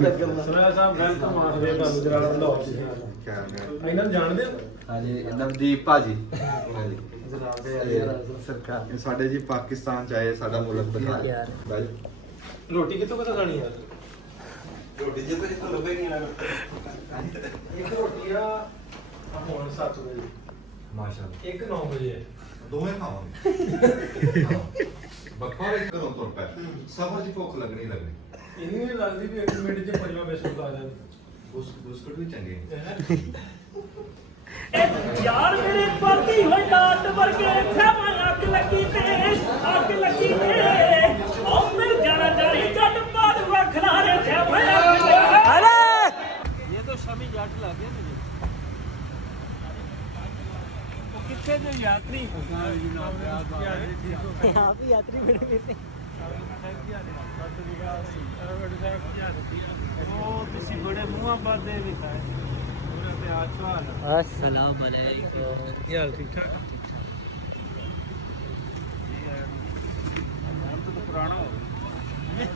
ਸੁਣਾ ਸਾਹਿਬ ਵੈਲਕਮ ਆਖਦੇ ਤੁਹਾਨੂੰ ਜਰਾ ਲਾਹੌਰ ਚ ਇਹਨਾਂ ਨੂੰ ਜਾਣਦੇ ਹੋ? ਹਾਂਜੀ ਨਵਦੀਪ ਭਾਜੀ ਸਰਕਾਰ ਇਹ ਸਾਡੇ ਜੀ ਪਾਕਿਸਤਾਨ ਚ ਆਏ ਸਾਡਾ ਮੁਲਕ ਦਿਖਾਇਆ ਭਾਈ ਰੋਟੀ ਕਿੱਥੋਂ ਖਾਣੀ ਯਾਰ? ਰੋਟੀ ਜੇ ਤੇ ਲੱਭੇ ਨਹੀਂ ਆਣਾ ਇੱਕ ਰੋਟੀ ਆ ਹੁਣ 7 ਵਜੇ ਮਾਸ਼ਾਅੱਲਾ ਇੱਕ 9 ਵਜੇ ਹੈ ਦੋਵੇਂ ਖਾਵਾਂਗੇ ਬਖਾਰੇ ਕਰੋ ਤੁਰ ਪੈ ਸਬਰ ਦੀ ਭੁੱਖ ਲੱਗਣੀ ਇਹਨੂੰ ਨਹੀਂ ਲੱਗਦੀ ਵੀ 1 ਮਿੰਟ ਚ ਪੰਜਵਾਂ ਬਿਸਕੁਟ ਆ ਜਾਣ ਬਿਸਕੁਟ ਵੀ ਚੰਗੇ यार मेरे पति हो डाट वर्गे छावा आग लगी ते ओ मेरे जाना जारी जट पाद वखरारे छावा अरे ये तो शमी जट लगे मुझे वो कितने जो यात्री यहां पे यात्री बड़े थे ਉਹ ਤੁਸੀਂ ਬੜੇ ਮੂੰਹਾਂ ਬਾਦੇ ਵੀ ਖਾਏ अस्सलाम वालेकुम यार ठीक ठाक नाम तो पुराना हो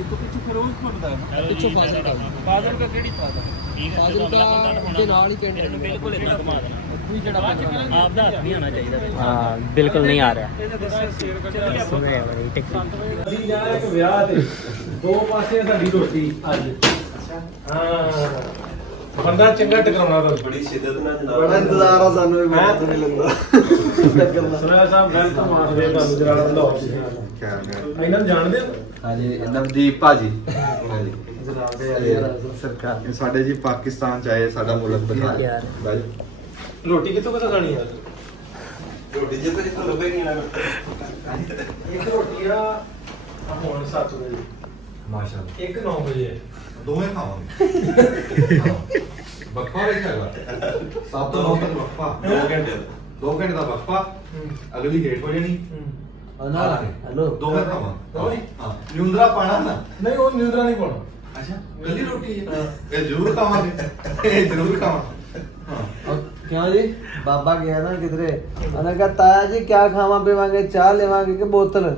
तो पिछू फिरोज पड़ता है पिछू फाजिल का केड़ी फाजिल का ਦੇ ਨਾਲ ਹੀ ਕੈਂਡੀਡੇਟ ਨੂੰ ਬਿਲਕੁਲ ਇਦਾਂ ਘੁਮਾ ਦੇਣਾ ਕੋਈ ਜਿਹੜਾ ਆਪ ਦਾ ਹੱਥ ਨਹੀਂ ਆਣਾ ਚਾਹੀਦਾ ਹਾਂ ਬਿਲਕੁਲ ਨਹੀਂ ਆ ਰਿਹਾ ਸੁਣੇ ਬੜੀ ਟੈਕਸੀ ਅਸੀਂ ਜਾਣਾ ਇੱਕ ਵਿਆਹ ਤੇ ਦੋ ਪਾਸੇ ਸਾਡੀ ਰੋਟੀ ਅੱਜ ਹਾਂ ਬੰਦਾ ਚੰਗਾ ਟਿਕਾਉਣਾ ਤਾਂ ਬੜੀ ਸ਼ਿੱਦਤ ਨਾਲ ਜਨਾਬ ਬੜਾ ਇੰਤਜ਼ਾਰ ਆ ਸਾਨੂੰ ਵੀ ਮੈਂ ਨਹੀਂ ਲੈਂਦਾ ਸੁਣਾ ਸਾਹਿਬ ਵੈਲਕਮ ਆਖਦੇ ਤੁਹਾਨੂੰ ਜਰਾ ਲਾਹੌਰ ਚ ਇਹਨਾਂ ਨੂੰ ਜਾਣਦੇ ਹੋ? ਹਾਂਜੀ ਨਵਦੀਪ ਭਾਜੀ ਸਰਕਾਰ ਇਹ ਸਾਡੇ ਜੀ ਪਾਕਿਸਤਾਨ ਚ ਆਏ ਸਾਡਾ ਮੁਲਕ ਦਿਖਾਇਆ ਭਾਈ ਰੋਟੀ ਕਿੱਥੋਂ ਖਾਣੀ ਯਾਰ? ਰੋਟੀ ਜੇ ਤੇ ਲੱਭੇ ਨਹੀਂ ਆਣਾ ਇੱਕ ਰੋਟੀ ਆ ਹੁਣ 7 ਵਜੇ ਮਾਸ਼ਾਅੱਲਾ ਇੱਕ 9 ਵਜੇ ਹੈ ਦੋਵੇਂ ਖਾਵਾਂਗੇ ਬਖਾਰੇ ਚੱਲਦਾ 7 ਤੋਂ 9 ਤੱਕ ਵਕਫਾ 2 ਘੰਟੇ ਦਾ ਵਕਫਾ ਅਗਲੀ ਡੇਟ ਹੋ ਜਾਣੀ ਹੈਲੋ ਦੋਵੇਂ ਖਾਵਾਂਗੇ ਹਾਂ ਨਿਉਂਦਰਾ ਪਾਣਾ ਨਾ ਨਹੀਂ ਉਹ ਨਿਊਜ਼ਰਾ ਨਹੀਂ ਪਾਉਣਾ ਅੱਛਾ ਕੱਲੀ ਰੋਟੀ ਹੈ ਇਹ ਜ਼ਰੂਰ ਖਾਵਾਂਗੇ ਇਹ ਜ਼ਰੂਰ ਖਾਵਾਂਗੇ ਹਾਂ क्यों जी बाबा गया ना किधरे मैंने कहा ताया जी क्या खावा पीवांगे चाह लेवांगे कि बोतल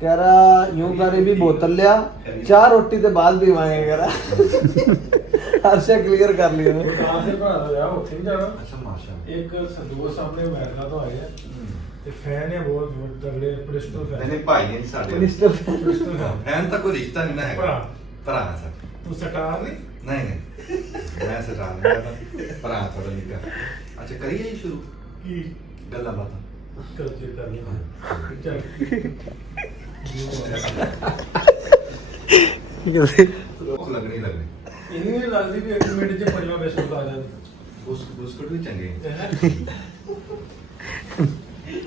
कह रहा यूं करे भी बोतल लिया चाह रोटी ते बाद पीवांगे कह रहा हर शे क्लियर कर लिया ने ਆਖਿਰ ਭਰਾ ਦਾ ਵਿਆਹ ਉੱਥੇ ਵੀ ਜਾਣਾ ਅੱਛਾ ਮਾਸ਼ਾਅੱਲਾ ਇੱਕ ਸੰਦੂਕ ਸਾਹਮਣੇ ਅਮਰੀਕਾ ਤੋਂ ਆਏ ਆ ਤੇ ਫੈਨ ਹੈ ਬਹੁਤ ਜ਼ੋਰ ਤਰਲੇ ਪ੍ਰਿਸਟਲ ਫੈਨ ਨਹੀਂ ਭਾਈ ਨੇ ਸਾਡੇ मिनिस्टर ਪ੍ਰਿਸਟਲ ਫੈਨ ਫੈਨ ਤਾਂ ਕੋਈ ਰਿਸ਼ਤਾ ਨਹੀਂ ਨਾ ਹੈਗਾ ਭਰਾ ਭਰਾ ਹੈ ਸਾਡਾ ਤੂੰ ਸਟਾਰ ਨਹੀਂ ਨਹੀਂ ਮੈਂ ਸਟਾਰ ਨਹੀਂ ਮੈਂ ਤਾਂ ਭਰਾ ਥੋੜਾ ਨਿੱਕਾ ਅੱਛਾ ਕਰੀਏ ਜੀ ਸ਼ੁਰੂ ਕੀ ਗੱਲਾਂ ਬਾਤਾਂ ਕਰ ਜੇ ਕਰ ਲਈ ਚੱਲ ਭੁੱਖ ਲੱਗਣੀ ਇਹਨੂੰ ਨਹੀਂ ਲੱਗਦੀ ਵੀ 1 ਮਿੰਟ ਚ ਪੰਜਵਾਂ ਬਿਸਕੁਟ ਆ ਜਾਣ ਬਿਸਕੁਟ ਵੀ ਚੰਗੇ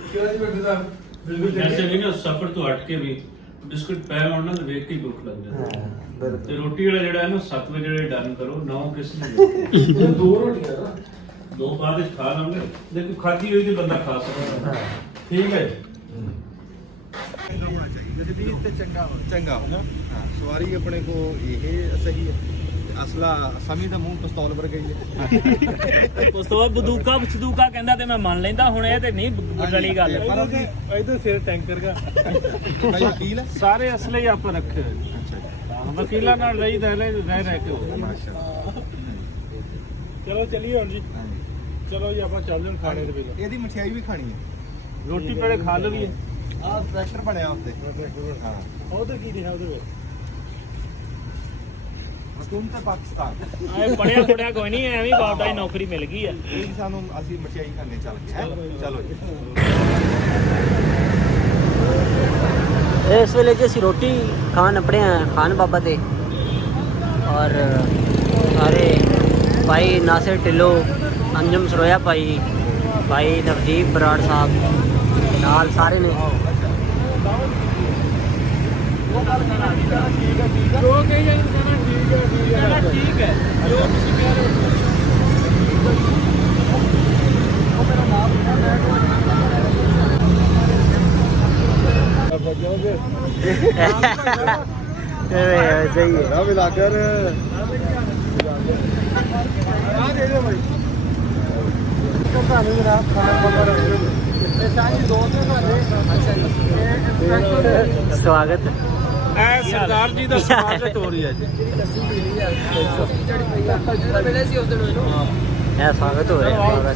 ਕਿਉਂ ਜੀ ਬੇਟੇ ਦਾ ਬਿਲਕੁਲ ऐसे नहीं ना सफर तो हट के भी बिस्कुट पै होना ना देख के भूख लग जाती है ते रोटी वाला जेड़ा है ना 7 बजे जेड़े डन करो 9 किस ने ਇਹ ਦੋ ਰੋਟੀਆਂ ਨਾ दो बाद खा लेंगे देखो खाती हुई भी बंदा खा सकता है ਠੀਕ ਹੈ ਜਦੀਦ ਤੇ ਚੰਗਾ ਹੋਣਾ ਹਾਂ ਸਵਾਰੀ ਆਪਣੇ ਕੋ ਇਹ ਸਹੀ ਹੈ ਅਸਲਾ ਸਮੀ ਦਾ ਮੂੰਹ ਪਿਸਤੌਲ ਵਰਗਾ ਹੀ ਹੈ ਉਸ ਤੋਂ ਬਾਅਦ ਬਦੂਕਾ ਕਹਿੰਦਾ ਤੇ ਮੈਂ ਮੰਨ ਲੈਂਦਾ ਹੁਣ ਇਹ ਤੇ ਨਹੀਂ ਬਦਲੀ ਗੱਲ ਇਹਦੇ ਸਿਰ ਟੈਂਕਰ ਦਾ ਭਾਈ ਵਕੀਲ ਹੈ सारे असले ही आप रखे ਅੱਛਾ वकीला नाल रही रह के हो ਮਾਸ਼ਾਅੱਲਾ ਚਲੋ ਚੱਲੀਏ ਹੁਣ ਜੀ ਚਲੋ ਜੀ ਆਪਾਂ ਚੱਲਦੇ ਹਾਂ ਖਾਣੇ ਦੇ ਵਿੱਚ ਇਹਦੀ ਮਠਿਆਈ ਵੀ ਖਾਣੀ ਹੈ रोटी पहले खा लो भी है ਆਹ ਟਰੈਕਟਰ ਬਣਿਆ ਉੱਤੇ ਹਾਂ ਉਧਰ ਕੀ ਰਿਹਾ ਉਹਦੇ ਵਿੱਚ ਹਕੂਮਤ ਪਾਕਿਸਤਾਨ ਆਏ ਪੜਿਆ ਪੜਿਆ ਕੋਈ ਨਹੀਂ ਐਵੇਂ ਬਾਬਾ ਦੀ ਨੌਕਰੀ ਮਿਲ ਗਈ ਆ ਇਹ ਸਾਨੂੰ ਅਸੀਂ ਮਠਿਆਈ ਖਾਣੇ ਚੱਲ ਕੇ ਹੈਂ? ਚਲੋ ਜੀ ਇਸ ਵੇਲੇ ਜੀ ਅਸੀਂ ਰੋਟੀ ਖਾਣ ਆਪਣੇ ਖਾਨ ਬਾਬਾ ਤੇ ਔਰ ਸਾਰੇ ਭਾਈ ਨਾਸਿਰ ਢਿੱਲੋਂ ਅੰਜਮ ਸਰੋਇਆ ਭਾਈ ਨਵਦੀਪ ਬਰਾੜ ਸਾਹਿਬ ਨਾਲ ਸਾਰੇ ਨੇ ਠੀਕ ਹੈ ਜੋ ਤੁਸੀਂ ਕਹਿ ਰਹੇ ਹੋ ਸਹੀ ਹੈ ਨਾ ਮਿਲਾ ਕਰ ਆ ਦੇ ਦੇ ਭਾਈ ਤੁਹਾਨੂੰ ਮੇਰਾ ਖਾਣਾ ਬਾਬਾ ਇਹ ਸਾਡੀ ਦੋਸਤ ਹੈ ਤੁਹਾਡੇ ਅੱਛਾ ਜੀ ਸਵਾਗਤ ਐ ਸਰਦਾਰ ਜੀ ਦਾ ਸਵਾਗਤ ਹੋ ਰਹੀ ਹੈ ਜੀ ਲੱਸੀ ਪੀ ਲਈ ਯਾਰ ਚੜੀ ਪਈ ਆ ਮਿਲੇ ਸੀ ਉਸ ਦਿਨ ਮੈਨੂੰ ਇਹ ਸਵਾਗਤ ਹੋ ਰਿਹਾ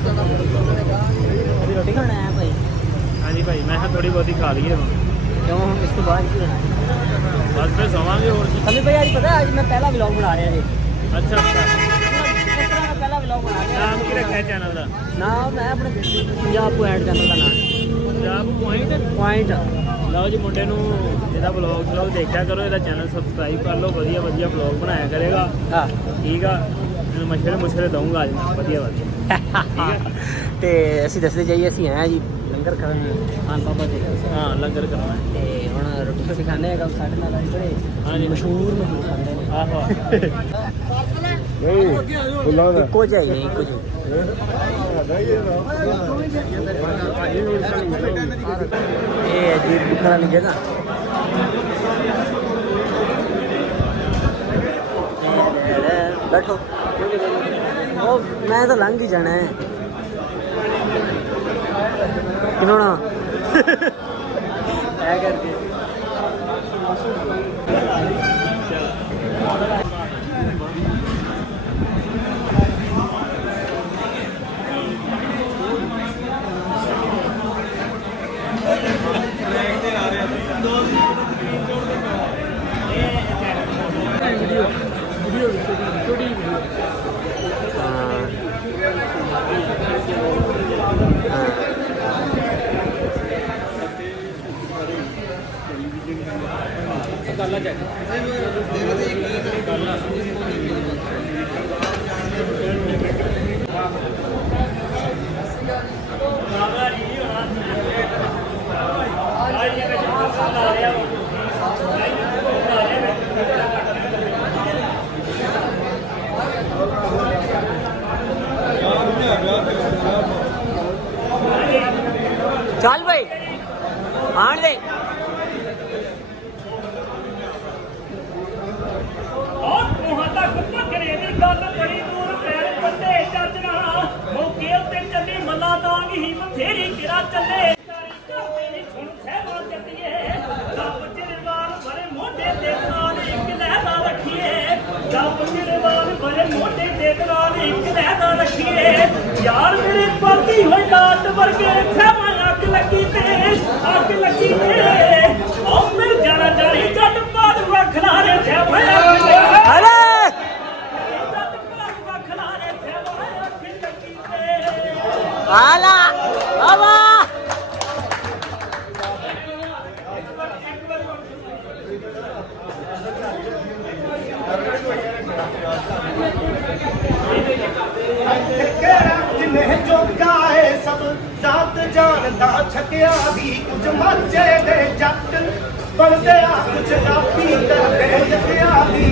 ਰੋਟੀ ਖਾਣਾ ਹੈ ਭਾਈ ਹਾਂਜੀ ਭਾਈ ਮੈਂ ਕਿਹਾ ਥੋੜੀ ਬਹੁਤੀ ਖਾ ਲਈਏ ਹੁਣ ਕਿਉਂ ਇਸ ਤੋਂ ਬਾਅਦ ਕੀ ਹੋਣਾ ਬਸ ਫਿਰ ਸੌਵਾਂਗੇ ਹੋਰ ਕੀ ਹमें भाई आज पता है आज मैं पहला व्लॉग बना रहा जी ਅੱਛਾ ਅੱਛਾ इस तरह का पहला व्लॉग बना रहा ਨਾਮ ਕੀ ਰੱਖਿਆ ਚੈਨਲ ਦਾ नाम मैं अपने पंजाब पॉइंट चैनल का नाम ਪੰਜਾਬ ਪੁਆਇੰਟ पॉइंट ਲਓ ਜੀ ਮੁੰਡੇ ਨੂੰ ਇਹਦਾ ਵਲੌਗ ਦੇਖਿਆ ਕਰੋ ਇਹਦਾ ਚੈਨਲ ਸਬਸਕ੍ਰਾਈਬ ਕਰ ਲਓ ਵਧੀਆ ਵਧੀਆ ਵਲੌਗ ਬਣਾਇਆ ਕਰੇਗਾ हाँ ਠੀਕ ਆ ਇਹਨੂੰ ਮਸ਼ਵਰੇ ਦਊਂਗਾ ਅੱਜ ਵਧੀਆ ਵਧੀਆ ਤੇ ਅਸੀਂ ਦੱਸਦੇ ਜਾਈਏ ਅਸੀਂ ਆਏ ਜੀ ਲੰਗਰ ਕਰਨ ਖਾਨ ਬਾਬਾ ਦੇ ਹਾਂ ਲੰਗਰ ਕਰਨਾ ਹੈ ਤੇ ਹੁਣ ਰੋਟੀ ਖਾਣੇ ਆ ਸਾਡੇ ਨਾਲ ਆਈ ਬੜੇ ਹਾਂਜੀ ਮਸ਼ਹੂਰ ਖਾਂਦੇ ਨੇ ਆਹੋ ਇੱਕੋ ਜਿਹਾ ਹੀ ਨਹੀਂ ਇੱਕੋ ਜਿਹਾ ਇਹ ਹੈ ਜੀ ਬੁੱਕਰ ਵਾਲੀ ਜਗ੍ਹਾ बैठो ओ मैं तो लंघ ही जाना है किनोना है करके चल भाई आन दे और मुहादा कुपकरे दी गल बड़ी दूर पैर बंदे चजना मौके उत्ते चली मल्ला दांग ही बथेरी किरा चले सुन सहबा जतिए रब चिरवाल भरे मोढे दे नाल इक लहदा रखिए रब चिरवाल भरे मोढे दे नाल इक लहदा रखिए यार मेरे पलती होई डाट वर्गे सहबा अग लगी ते ओ मिल जाना जारी जट पाद वखला रे सहबा अरे आला बाबा जिन्हें जो गाए सब जात जानदा छकिया भी कुछ मचे दे जट बनदे आ कुछ लापी करदे जकिया भी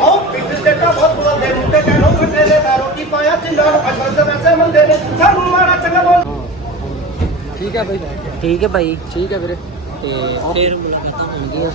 ओ पिट दे टबो दे रुते करो फटे दे दारो की पाया चिंदा असल दे वैसे मंदे ने सानू मारा चंगा बोल ਠੀਕ ਹੈ ਭਾਈ ठीक है भाई ਠੀਕ ਹੈ ਵੀਰੇ ਤੇ ਫਿਰ ਮੁਲਾਕਾਤਾਂ ਹੋਣਗੀਆਂ